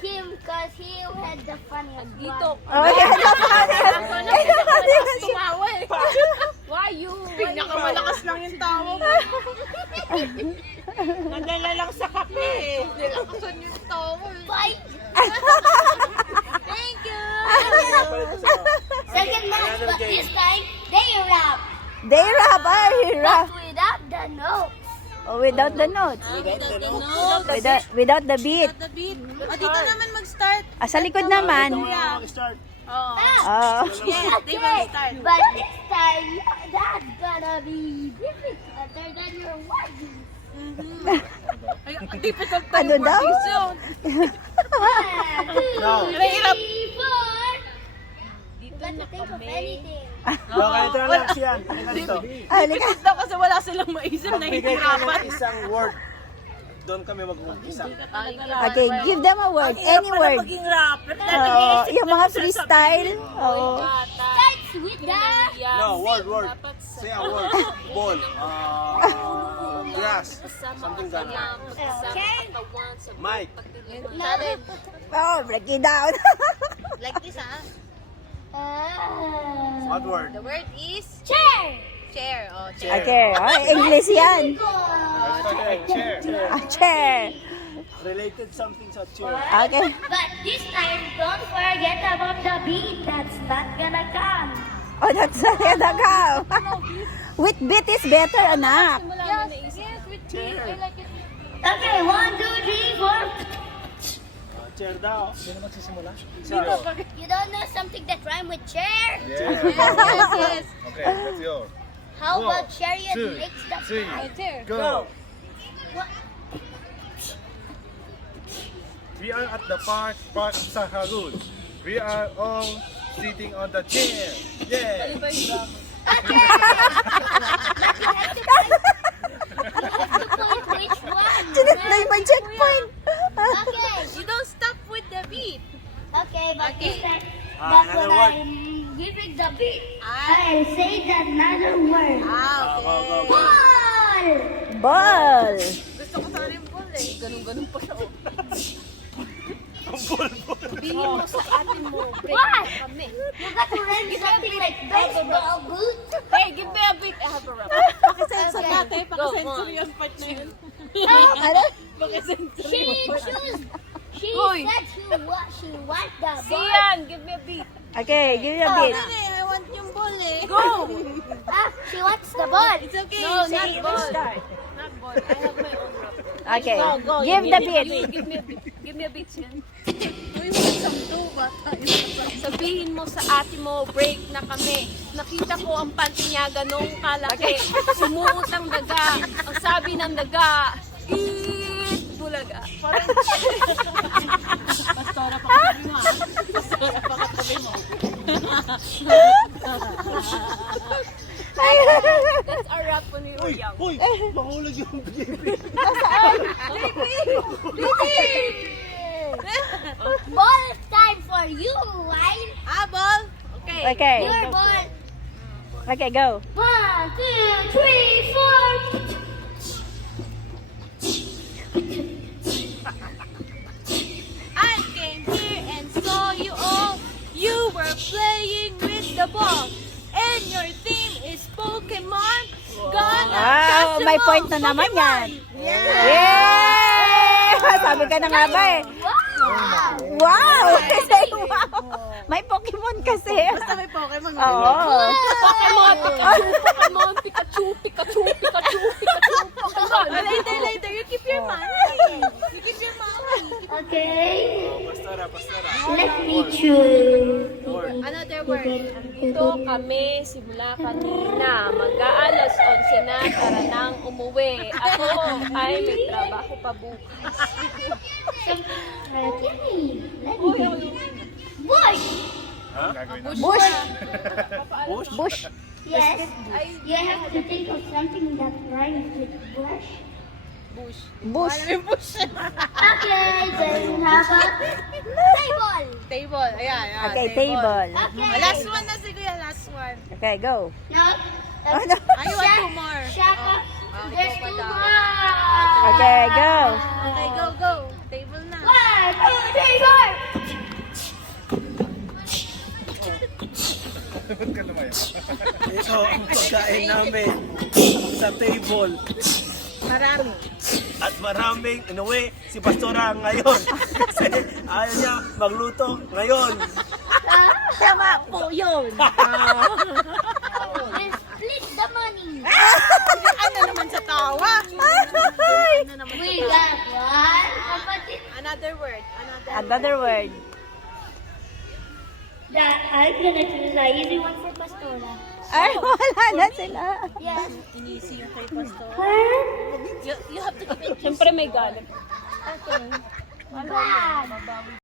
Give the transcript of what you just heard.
him because he had the funniest Dito. one. Oh, yeah, Tumawa eh. Why you? Pinakamalakas lang yung tawa mo. Nadala lang sa kape. Nilakasan yung tawa eh. Bye. Thank you. Second match, but this time they rap. They rap, rap. But without the notes. Oh, without the notes. Without the beat. The beat. O, dito naman mag-start. Sa likod naman. Oh. Oh. Yes, they will start. But this time, that's gonna be difficult than your wedding. Ay, hindi pa tayo Ano daw? One, two, Hirap. three, four. You got to think of anything. Ganito na lang siyan. Ganito. Halika. Daw kasi wala silang maisip na Bigay ka hihirapan. ng isang word. Doon kami mag-umpisa. Okay, give them a word. Any word. Maging rapper. Oh, yung mga freestyle. Oh. Starts with the No, word. Say a word. Ball. Grass. Something gano'n. okay. Mike. Oh, break it down. Like this What word? The word is Chair. chair. Oh, chair. Okay, oh, English yan. Chair. Chair. Related something sa chair. Okay. But this time, don't forget about the beat. That's not gonna come. Oh, that's the cow. With beat is better, anak. Yes, with chair. I like it. Okay, 1, 2, 3, 4. Chair daw. Sino magsisimula? You don't know something that rhyme with chair? Yes. Okay, that's yours. How One, about chariot two, makes the three. Chair. Go. What? We are at the park Saharun. We are all sitting on the chair. Yeah. Okay. You have to point which one. Sinitnay my checkpoint. Okay. You don't stop with the beat. Okay, but this time, another when word. I'm giving the beat, I'll say another word. Go. Ball! Ball. Gusto ko sana yung ball eh. Ganun-ganun pa siya. oh. Sabihin mo sa atin mo. Break What? na kami. You got to run something like baseball boots. Hey, give me a beat. I have a rap. Pakisensor Okay. natin. Pakisensor yung part na yun. Ano? Pakisensor She yung part. choose. She Hoy. said she want the ball. Sian, give me a beat. Okay, give me a beat. I want yung ball eh. Go! She wants the ball. It's okay. No, Say not it. ball. Not ball. I have my own rap. Okay, Go. give the beat. Give me a beat. Give me a beat, Sian. Uy, wala sa two bata. Sabihin mo sa ate mo, break na kami. Nakita ko ang panty niya ganong kalaki. Sumuot ang daga. Ang sabi ng daga, eat bulaga. Parang Pastora pa katabi mo ha. Pastora pa katabi mo. that's our rap when we were young. Uy, mahulog yung JP. Ball time for you, Wine. Ball. Okay. Okay. Your ball. Okay, go. 1, 2, 3, 4. I came here and saw you all. You were playing with the ball. And your theme is Pokemon. Gonna Wow, catch 'em may all. point na naman yan. Yay! Sabi ka na nga ba eh. Wow. Wow! Wow! May Pokemon kasi. Basta may Pokemon. Oo. Pokemon, Pikachu, Pikachu, Pikachu, Pikachu, Pokemon. Later. You keep your money. You keep your money. Okay. Pastora. Let me choose. Another word. Andito kami simula kanina. Mag-aalas 11 na para nang umuwi. Ako ay may trabaho pa bukas. Give me. Let me. Bush. Bush. Bush. Yes. You have to think of something that rhymes with bush. Bush. Okay, then how about table? Table. Ayan. Okay, table. Okay. Last one na si Kuya. Last one. Okay, go. No. Ano? I want two more. Shaka. There's ikaw pa two daw. more. Okay, go. Okay, go. Table na. 1, 2, 3, 4. Huwag ka lumayo. Ito ang pagkain namin sa table. Marami. At maraming, inuwi si Pastora ngayon. Kasi ayaw niya magluto ngayon. Tama po yun. And split the money. Ano naman sa tawa? We got one. Kapatid. Another word. Another word. That I'm gonna choose an easy one for Pastora. Ay, wala na sila. Yes. Inisip yung kay Pastor. One. You have to give it. Siyempre may galit. Okay. Bad.